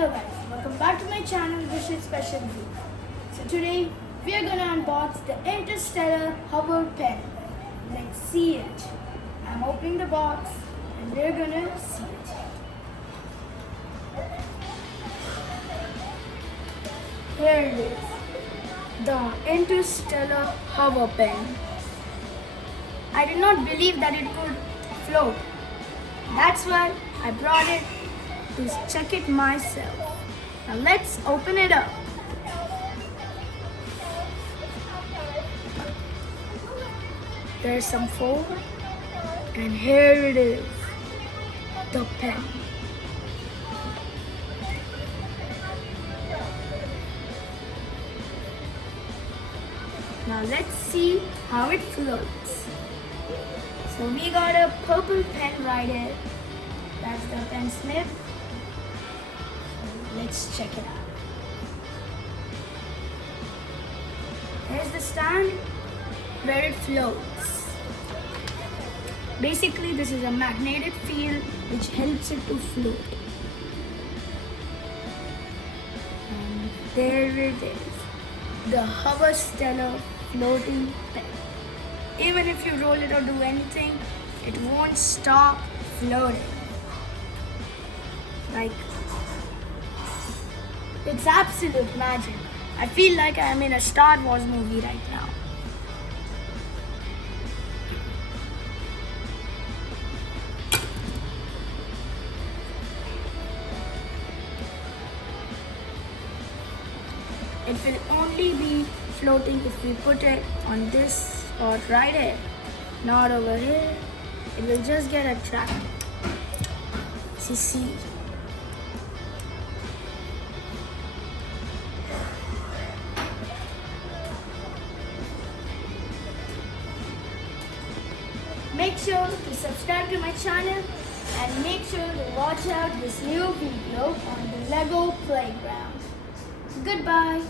Hello guys, welcome back to my channel Gadget Special View. So today we are gonna unbox the Interstellar Hover Pen. Let's see it. I'm opening the box and we're gonna see it. Here it is. The Interstellar Hover Pen. I did not believe that it could float. That's why I brought it to check it myself. Now let's open it up. There's some foam and here it is, the pen. Now let's see how it floats. So we got a purple pen right here. That's the pen snip. Let's check it out. Here's the stand where it floats. Basically, this is a magnetic field which helps it to float. And there it is, the Interstellar floating pen. Even if you roll it or do anything, it won't stop floating. Like, it's absolute magic. I feel like I am in a Star Wars movie right now. It will only be floating if we put it on this spot right here, not over here. It will just get attracted. See. Make sure to subscribe to my channel and make sure to watch out this new video on the Lego playground. Goodbye.